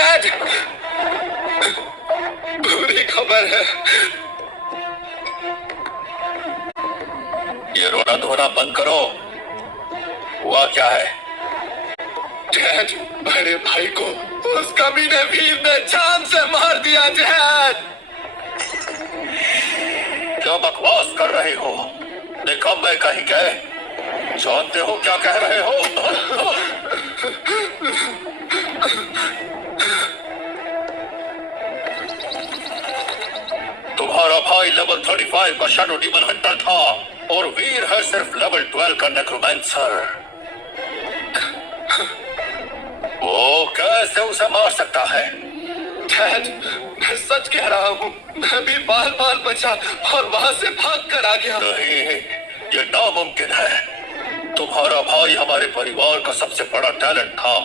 Dad, बुरी खबर है। ये रोना धोना बंद करो। हुआ क्या है? डैड, बड़े भाई को उस कमीने वीर ने जान से मार दिया। डैड, क्या बकवास कर रहे हो? निकम्मे कहीं गए। जानते हो क्या कह रहे हो? तुम्हारा भाई लेवल 35 का शैडो डीमन हंटर था और वीर है सिर्फ लेवल 12 का नेक्रोमैंसर। वो कैसे उसे मार सकता है? डैड, मैं सच कह रहा हूँ। मैं भी बाल बाल बचा और वहां से भाग कर आ गया। नहीं, ये नामुमकिन है। तुम्हारा भाई हमारे परिवार का सबसे बड़ा टैलेंट था।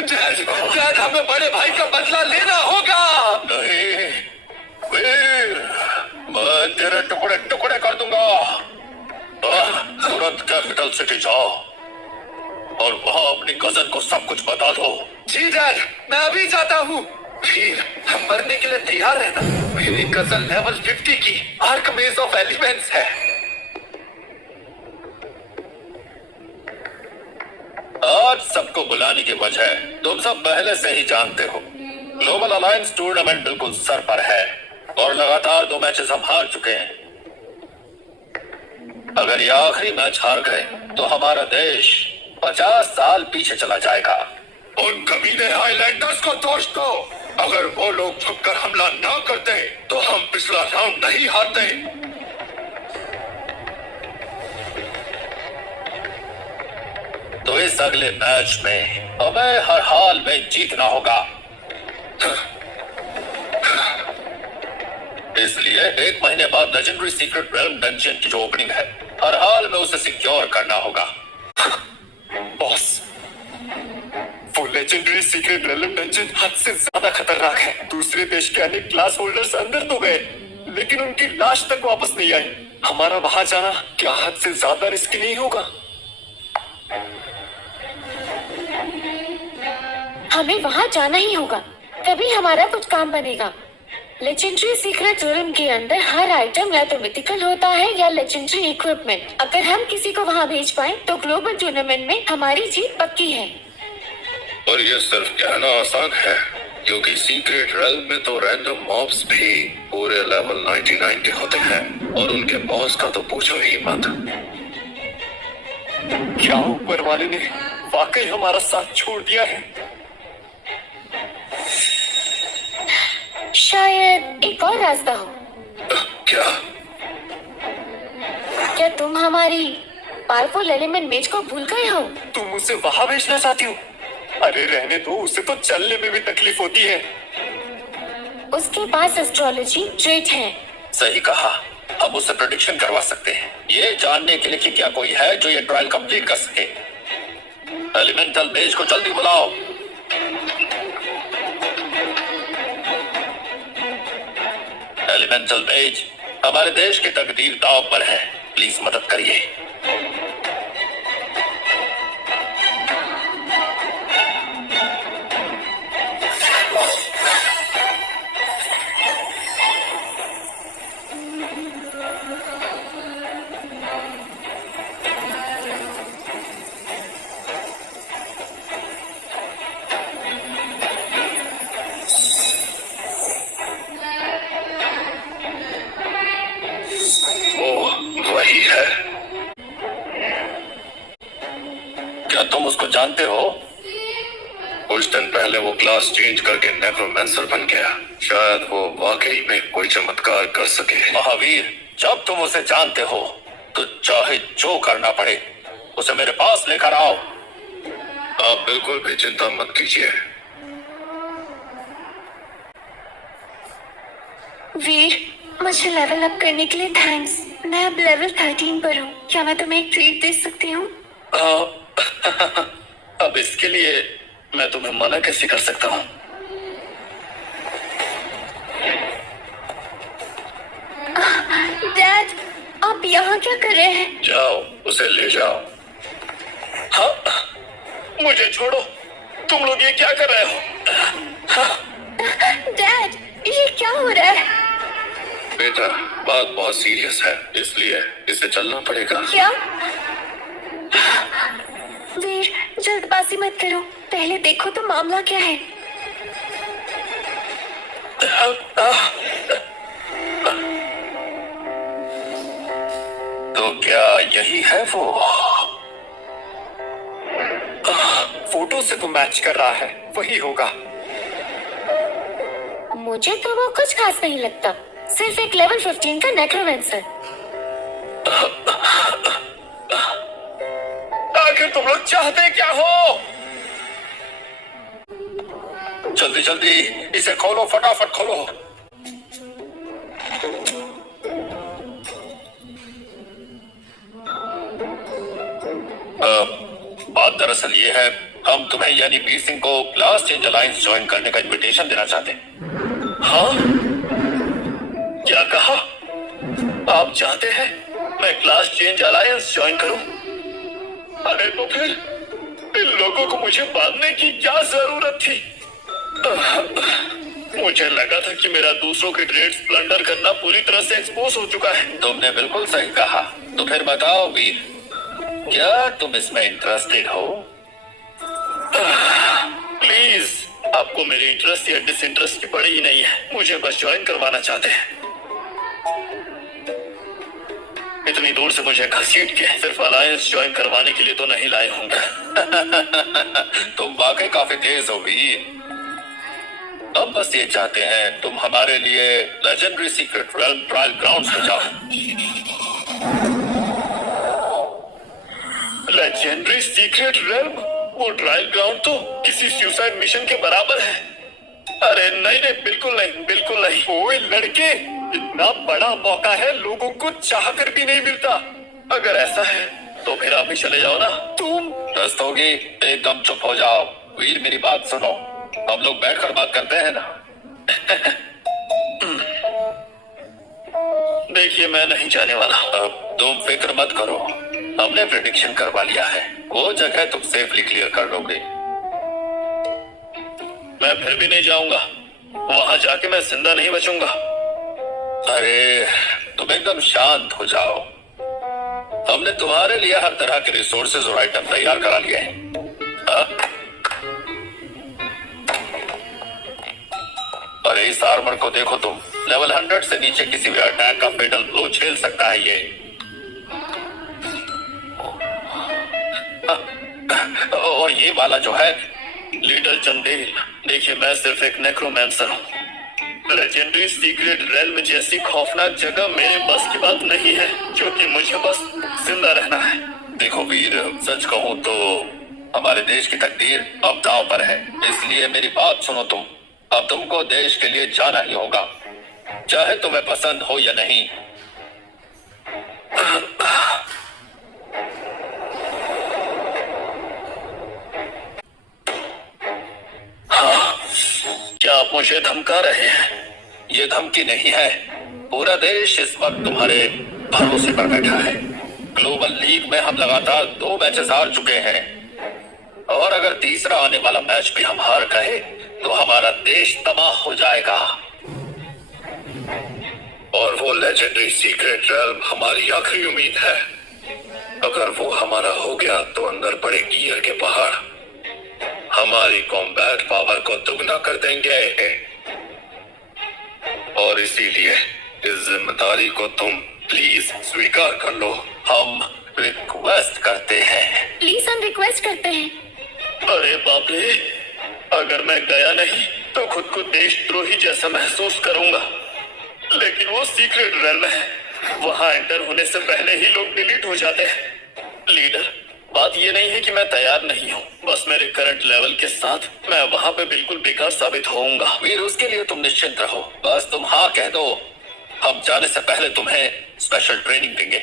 डैड, हमें बड़े भाई का बदला लेना होगा। नहीं वीर, मैं तेरे टुकड़े टुकड़े कर दूंगा। तुरंत कैपिटल सिटी जाओ और वहां अपनी कजन को सब कुछ बता दो। जी डैड, मैं अभी जाता हूँ। वीर, हम मरने के लिए तैयार रहना। मेरी कजन लेवल 50 की आर्कमेज ऑफ एलिमेंट्स है। आज सबको बुलाने की वजह तुम सब पहले से ही जानते हो। ग्लोबल अलायंस टूर्नामेंट बिल्कुल सर पर है और लगातार 2 मैचेस हम हार चुके हैं। अगर ये आखिरी मैच हार गए तो हमारा देश 50 साल पीछे चला जाएगा। उन कमीने हाईलैंडर्स को दोष दो। अगर वो लोग झुककर हमला ना करते तो हम पिछला राउंड नहीं हारते। तो इस अगले मैच में हमें हर हाल में जीतना होगा। इसलिए 1 महीने बाद लेजेंडरी सीक्रेट रेल्म डंजन की जो ओपनिंग है, हर हाल में उसे सिक्योर करना होगा। बॉस, वो लेजेंडरी सीक्रेट रेल्म डंजन हद से ज्यादा खतरनाक है। दूसरे देश के अनेक क्लास होल्डर्स अंदर तो गए, लेकिन उनकी लाश तक वापस नहीं आई। हमारा वहां जाना क्या हद से ज्यादा रिस्की नहीं होगा? हमें वहां जाना ही होगा, तभी हमारा कुछ काम बनेगा। लेजेंडरी सीक्रेट रेल्म के अंदर हर आइटम या तो मिथिकल होता है या लेजेंडरी इक्विपमेंट। अगर हम किसी को वहां भेज पाए तो ग्लोबल टूर्नामेंट में हमारी जीत पक्की है। और ये सिर्फ कहना आसान है, क्योंकि सीक्रेट रेल्म में तो रैंडम मॉब्स भी पूरे लेवल 99 के होते हैं और उनके बॉस का तो पूछो ही मत। क्या ऊपर वाले ने वाकई हमारा साथ छोड़ दिया है? शायद एक और रास्ता हो। क्या तुम हमारी पावरफुल एलिमेंट मेज को भूल गए हो? तुम उसे वहां भेजना चाहती हो? अरे रहने दो, उसे तो चलने में भी तकलीफ होती है। उसके पास एस्ट्रोलॉजी ट्रेट है। सही कहा, हम उससे प्रेडिक्शन करवा सकते हैं, ये जानने के लिए कि क्या कोई है जो ये ट्रायल कंप्लीट कर सके। एलिमेंटल मेज को जल्दी बुलाओ। एलिमेंटल मेज, हमारे देश की तकदीर दांव पर है, प्लीज मदद करिए। वही है। क्या तुम उसको जानते हो? कुछ दिन पहले वो क्लास चेंज करके नेक्रोमैंसर बन गया। शायद वो वाकई में कोई चमत्कार कर सके। महावीर, जब तुम उसे जानते हो तो चाहे जो करना पड़े उसे मेरे पास लेकर आओ। आप बिल्कुल भी चिंता मत कीजिए। वीर, मुझे लेवल अप करने के लिए थैंक्स। मैं अब लेवल 13 पर हूँ। क्या मैं तुम्हें एक ट्रीट दे सकती हूँ? अब इसके लिए मैं तुम्हें मना कैसे कर सकता हूँ? डैड, आप यहाँ क्या कर रहे हैं? जाओ, उसे ले जाओ। हाँ, मुझे छोड़ो। तुम लोग ये क्या कर रहे हो? डैड, ये क्या हो रहा है? बेटा, बात बहुत सीरियस है, इसलिए इसे चलना पड़ेगा। क्या? वीर, जल्दबाजी मत करो, पहले देखो तो मामला क्या है। तो क्या यही है वो? फोटो से तो मैच कर रहा है, वही होगा। मुझे तो वो कुछ खास नहीं लगता, सिर्फ एक लेवल 15 का नेक्रोमेंसर। आखिर तुम लोग चाहते क्या हो? जल्दी जल्दी इसे खोलो, फटाफट खोलो। बात दरअसल ये है, हम तुम्हें यानी वीर सिंह को क्लास चेंज अलायंस ज्वाइन करने का इनविटेशन देना चाहते हैं। हाँ? क्या कहा? आप चाहते हैं मैं क्लास चेंज अलायंस ज्वाइन करूं? अरे तो फिर इन लोगों को मुझे बांधने की क्या जरूरत थी? मुझे लगा था कि मेरा दूसरों के ट्रेड्स प्लंडर करना पूरी तरह से एक्सपोज हो चुका है। तुमने बिल्कुल सही कहा। तो फिर बताओ वीर, क्या तुम इसमें इंटरेस्टेड हो? प्लीज, आपको मेरी इंटरेस्ट या डिसइंटरेस्ट की पड़ी ही नहीं है, मुझे बस ज्वाइन करवाना चाहते हैं। इतनी दूर से मुझे घसीट के सिर्फ अलायंस ज्वाइन करवाने के लिए तो नहीं लाए होंगे। तुम वाकई काफी तेज हो वीर। अब बस ये चाहते हैं तुम हमारे लिए legendary secret realm trial grounds में जाओ। Legendary secret realm? वो ट्रायल ग्राउंड तो किसी सुसाइड मिशन के बराबर है। अरे नहीं नहीं, बिल्कुल नहीं, बिल्कुल नहीं। ओए लड़के, इतना बड़ा मौका है, लोगों को चाहकर भी नहीं मिलता। अगर ऐसा है तो फिर आप ही चले जाओ ना। तुम रस्तोगी, एकदम चुप हो जाओ। वीर मेरी बात सुनो, हम लोग बैठकर बात करते हैं ना। देखिए, मैं नहीं जाने वाला। अब तुम फिक्र मत करो, हमने प्रेडिक्शन करवा लिया है, वो जगह तुम सेफली क्लियर कर लोगे। मैं फिर भी नहीं जाऊंगा, वहां जाके मैं जिंदा नहीं बचूंगा। अरे तुम एकदम शांत हो जाओ, हमने तुम्हारे लिए हर तरह के रिसोर्सेज और आइटम तैयार करा लिए हैं। अरे इस आर्मर को देखो तुम, लेवल 100 से नीचे किसी भी अटैक का फेटल ब्लो झेल सकता है ये। और ये वाला जो है, लीडर चंदेल, देखिए मैं सिर्फ एक नेक्रोमैंसर हूँ। लेजेंडरी सीक्रेट रेल्म जैसी खौफनाक जगह मेरे बस की बात नहीं है, क्योंकि मुझे बस जिंदा रहना है। देखो वीर, सच कहूं तो हमारे देश की तकदीर अब दांव पर है, इसलिए मेरी बात सुनो तुम। अब तुमको देश के लिए जाना ही होगा, चाहे तुम्हें पसंद हो या नहीं। क्या आप मुझे धमका रहे हैं? ये धमकी नहीं है, पूरा देश इस वक्त तुम्हारे भरोसे पर बैठा है। ग्लोबल लीग में हम लगातार 2 मैचेस हार चुके हैं, और अगर तीसरा आने वाला मैच भी हम हार गए तो हमारा देश तबाह हो जाएगा। और वो लेजेंडरी सीक्रेट रेल्म हमारी आखिरी उम्मीद है। अगर वो हमारा हो गया तो अंदर पड़े गियर के पहाड़ हमारी कॉम्बैट पावर को दुगना कर देंगे। और इसीलिए इस जिम्मेदारी को तुम प्लीज स्वीकार कर लो। हम रिक्वेस्ट करते हैं। प्लीज हम रिक्वेस्ट करते हैं। अरे बाप रे, अगर मैं गया नहीं तो खुद को देशद्रोही जैसा महसूस करूंगा। लेकिन वो सीक्रेट रेल्म है, वहां एंटर होने से पहले ही लोग डिलीट हो जाते हैं। लीडर, बात ये नहीं है कि मैं तैयार नहीं हूँ, बस मेरे करंट लेवल के साथ मैं वहां पे बिल्कुल बेकार साबित होऊंगा। वीर, उसके लिए तुम निश्चिंत रहो, बस तुम हाँ कह दो, हम जाने से पहले तुम्हें स्पेशल ट्रेनिंग देंगे।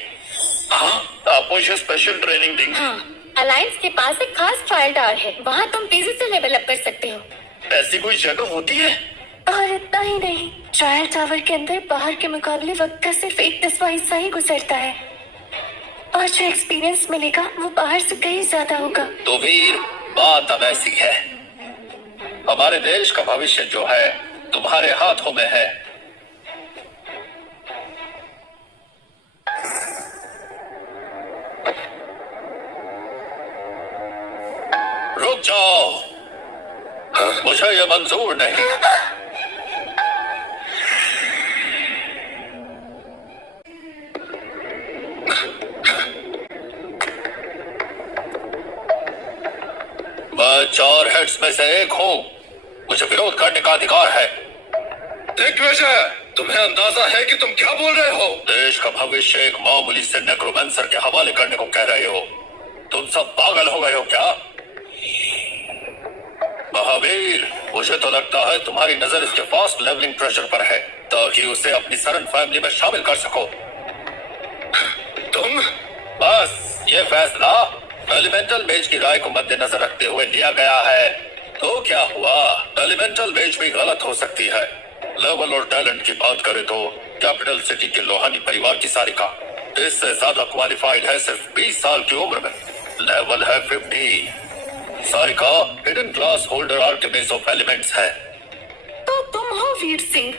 हाँ, आप मुझे स्पेशल ट्रेनिंग देंगे? हाँ, अलायंस के पास एक खास ट्रायल टावर है, वहाँ तुम तेजी से लेवल अप कर सकते हो। ऐसी कोई जगह होती है? और इतना ही नहीं, ट्रायल टावर के अंदर बाहर के मुकाबले वक्त का सिर्फ 1/10वां हिस्सा ही गुजरता है, और जो एक्सपीरियंस मिलेगा वो बाहर से कहीं ज्यादा होगा। तो वीर, बात अब ऐसी है, हमारे देश का भविष्य जो है तुम्हारे हाथों में है। रुक जाओ, मुझे ये मंजूर नहीं। मैं 4 हेड्स में से एक हूँ, मुझे विरोध करने का अधिकार है। दिग्विजय, तुम्हें अंदाजा है कि तुम क्या बोल रहे हो? देश का भविष्य एक मामूली से नेक्रोमेंसर के हवाले करने को कह रहे हो? तुम सब पागल हो गए हो क्या? महावीर, मुझे तो लगता है तुम्हारी नजर इसके फास्ट लेवलिंग प्रेशर पर है ताकि उसे अपनी सरन फैमिली में शामिल कर सको। तुम बस ये फैसला एलिमेंटल बेज की राय को मद्देनजर रखते हुए लिया गया है। तो क्या हुआ? एलिमेंटल बेज भी गलत हो सकती है। लेवल और टैलेंट की बात करें तो कैपिटल सिटी के लोहानी परिवार की सारिका इससे ज्यादा क्वालिफाइड है सिर्फ 20 साल की उम्र में। लेवल है 50। Sarika hidden class holder alchemist of elements है। तो तुम हो वीर सिंह?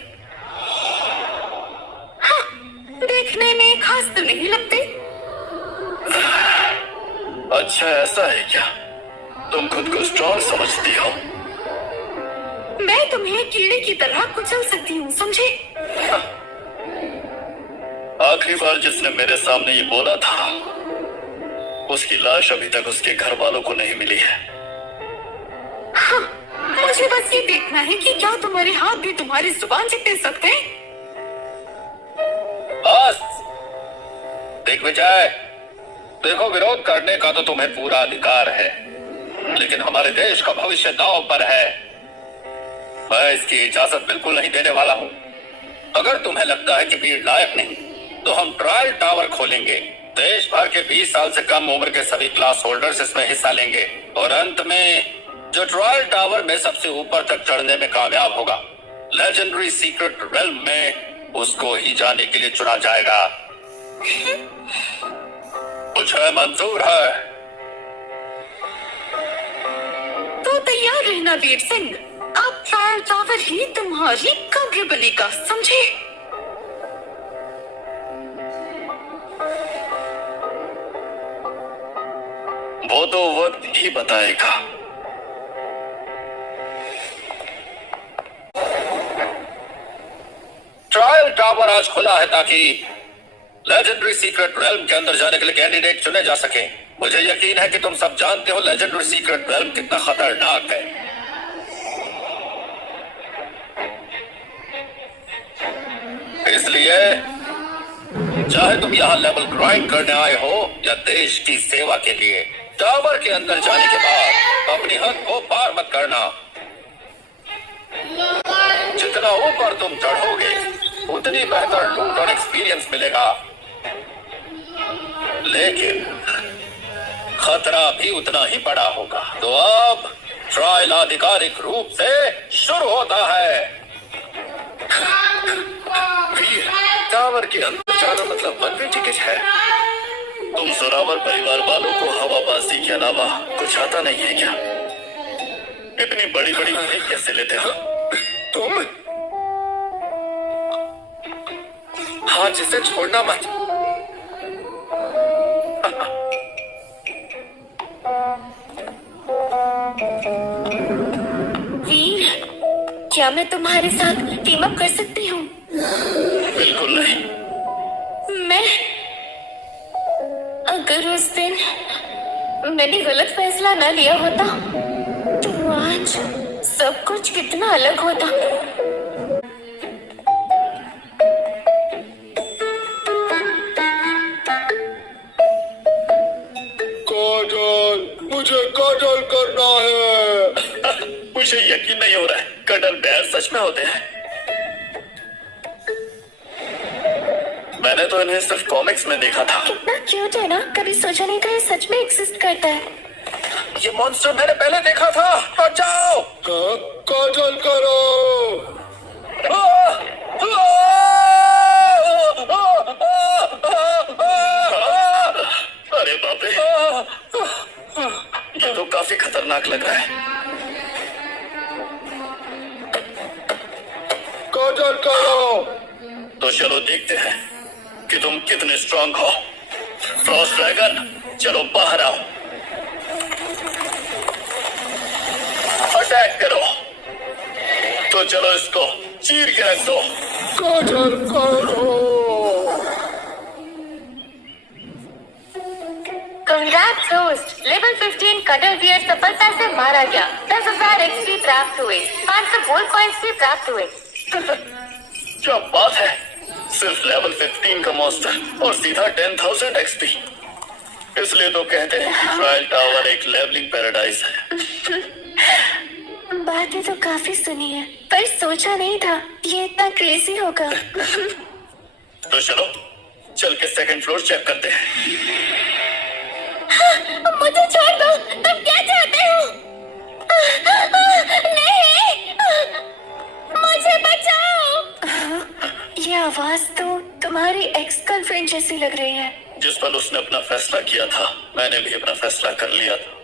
हाँ, देखने में खास तो नहीं लगते। अच्छा ऐसा है क्या? तुम खुद को स्ट्रॉन्ग समझती हो? मैं तुम्हें कीड़े की तरह कुचल सकती हूँ, समझे? आखिरी बार जिसने मेरे सामने ये बोला था उसकी लाश अभी तक उसके घर वालों को नहीं मिली है। हाँ, मुझे बस ये देखना है कि क्या तुम्हारे हाथ भी तुम्हारी जुबान जितने सख्त हैं? बस दिग्विजय, देखो, विरोध करने का तो तुम्हें पूरा अधिकार है, लेकिन हमारे देश का भविष्य दांव पर है। मैं इसकी इजाजत बिल्कुल नहीं देने वाला हूँ। अगर तुम्हें लगता है कि भीड़ लायक नहीं, तो हम ट्रायल टावर खोलेंगे। देश भर के 20 साल से कम उम्र के सभी क्लास होल्डर्स इसमें हिस्सा लेंगे और अंत में जो ट्रायल टावर में सबसे ऊपर तक चढ़ने में कामयाब होगा, लेजेंडरी सीक्रेट रेल्म में उसको ही जाने के लिए चुना जाएगा। मुझे मंजूर है। तो तैयार रहना वीर सिंह, अब ट्रायल टावर ही तुम्हारी कब्र बनेगा, समझे? वो तो वक्त ही बताएगा। ट्रायल टावर आज खुला है ताकि लेजेंडरी सीक्रेट रेल्म के अंदर जाने के लिए कैंडिडेट चुने जा सके। मुझे यकीन है कि तुम सब जानते हो लेजेंडरी सीक्रेट रेल्म कितना खतरनाक है। इसलिए चाहे तुम यहाँ लेवल ग्राइंड करने आए हो या देश की सेवा के लिए, टावर के अंदर जाने के बाद अपनी हद को पार मत करना। जितना ऊपर तुम चढ़ोगे उतनी बेहतर लूट और एक्सपीरियंस मिलेगा, लेकिन खतरा भी उतना ही बड़ा होगा। तो अब ट्रायल आधिकारिक रूप से शुरू होता है। टावर के अंदर जाना मतलब वन वे टिकट है। तुम जोरावर परिवार वालों को हवाबाजी के अलावा कुछ आता नहीं है क्या? इतनी बड़ी बड़ी ब्रेक कैसे लेते हो तुम? हाँ, जिसे छोड़ना मत। वीर, क्या मैं तुम्हारे साथ टीम अप कर सकती हूँ? बिल्कुल नहीं। मैं अगर उस दिन मैंने गलत फैसला न लिया होता तो आज सब कुछ कितना अलग होता। काजल, मुझे काजल करना है। मुझे यकीन नहीं हो रहा है कडल बैर सच में होते हैं। मैंने तो इन्हें सिर्फ कॉमिक्स में देखा था। कितना क्यूट है ना, कभी सोचा नहीं था ये सच में एग्जिस्ट करता है। ये मॉन्स्टर मैंने पहले देखा था। बचाओ! काजल करो। अरे बाप रे, ये तो काफी खतरनाक लग रहा है। चलो देखते हैं कि तुम कितने स्ट्रांग हो। फ्रॉस्ट ड्रैगन, चलो बाहर आओ, अटैक करो। तो चलो इसको चीर के रख दो। कंग्रेट्स दोस्त, लेवल 15 कटल बियर सफलता से मारा गया। 10,000 XP प्राप्त हुए, 500 गोल्ड कॉइन्स भी प्राप्त हुए। क्या बात है, सिर्फ लेवल 15 का मॉन्स्टर और सीधा 10,000 XP। इसलिए तो कहते हैं कि ट्रायल टावर एक लेवलिंग पैराडाइज है। बातें तो काफी सुनी है, पर सोचा नहीं था ये इतना क्रेजी होगा। तो चलो चल के सेकंड फ्लोर चेक करते हैं। मुझे छोड़ दो, तुम क्या चाहते हो? नहीं, मुझे बचाओ। ये आवाज तो तुम्हारी एक्स गर्लफ्रेंड जैसी लग रही है। जिस पल उसने अपना फैसला किया था, मैंने भी अपना फैसला कर लिया था।